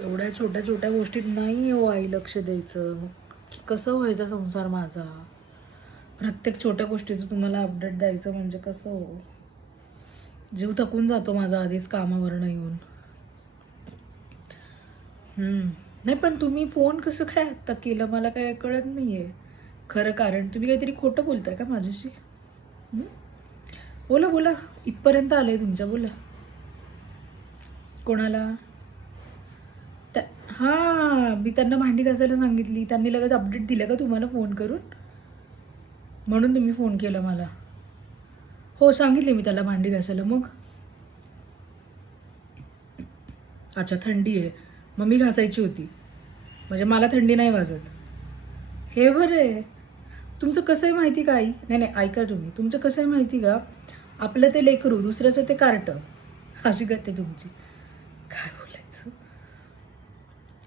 एवढ्या छोट्या छोट्या गोष्टीत नाही हो आई लक्ष द्यायचं. मग कसं व्हायचा संसार माझा? प्रत्येक छोट्या गोष्टीचं तुम्हाला अपडेट द्यायचं म्हणजे कसं हो? जीव थकून जातो माझा आधीच कामावरनं येऊन. नाही पण तुम्ही फोन कसं काय आत्ता केलं मला काय कळत नाहीये. खरं कारण तुम्ही काहीतरी खोटं बोलताय का माझ्याशी? हं? बोला बोला, इथपर्यंत आलंय तुमच्या, बोला. कोणाला? हां, मी त्यांना भांडी घासायला सांगितली, त्यांनी लगेच अपडेट दिलं का तुम्हाला फोन करून? म्हणून तुम्ही फोन केला मला. हो सांगितले मी त्याला भांडी घासायला. मग अच्छा थंडी आहे, मग मी घासायची होती म्हणजे मला थंडी नाही वाजत. हे बरं आहे. तुमचं कसं आहे माहिती का आई? नाही नाही ऐका तुम्ही, तुमचं कसं आहे माहिती का? आपलं ते लेकरू, दुसऱ्याचं ते कार्ट, अशी गत आहे तुमची. काय बोलायचं?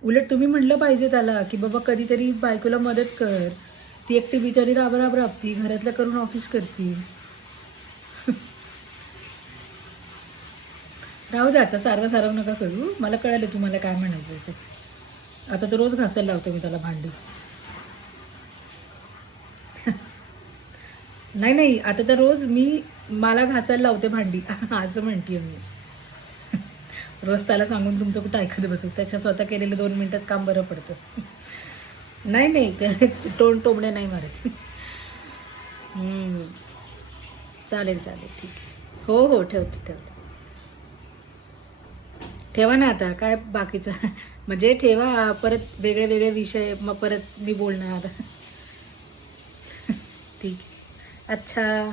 उलट तुम्ही म्हटलं पाहिजे त्याला की बाबा कधीतरी बायकोला मदत कर. ती एकटी बिचारी राब राबती, घरातलं करून ऑफिस करती. राहू दे आता, सारव नका करू. मला कळालं तुम्हाला काय म्हणायचं ते. आता तर रोज घासायला लावते मी त्याला भांडी. नाही नाही, आता तर रोज मला घासायला लावते भांडी असं म्हणतीये मी. रोज त्याला सांगून तुमचं कुठं ऐकत बसू? त्याच्या स्वतः केलेलं 2 मिनिटात काम बरं पडतं. नाही नाही, टोमणे नाही मारायचे. चालेल चालेल, ठीक आहे. हो हो, ठेवते. ठेवा ना आता, काय बाकीचं म्हणजे ठेवा. परत वेगळे वेगळे विषय मग परत मी बोलणार. ठीक आहे. अच्छा.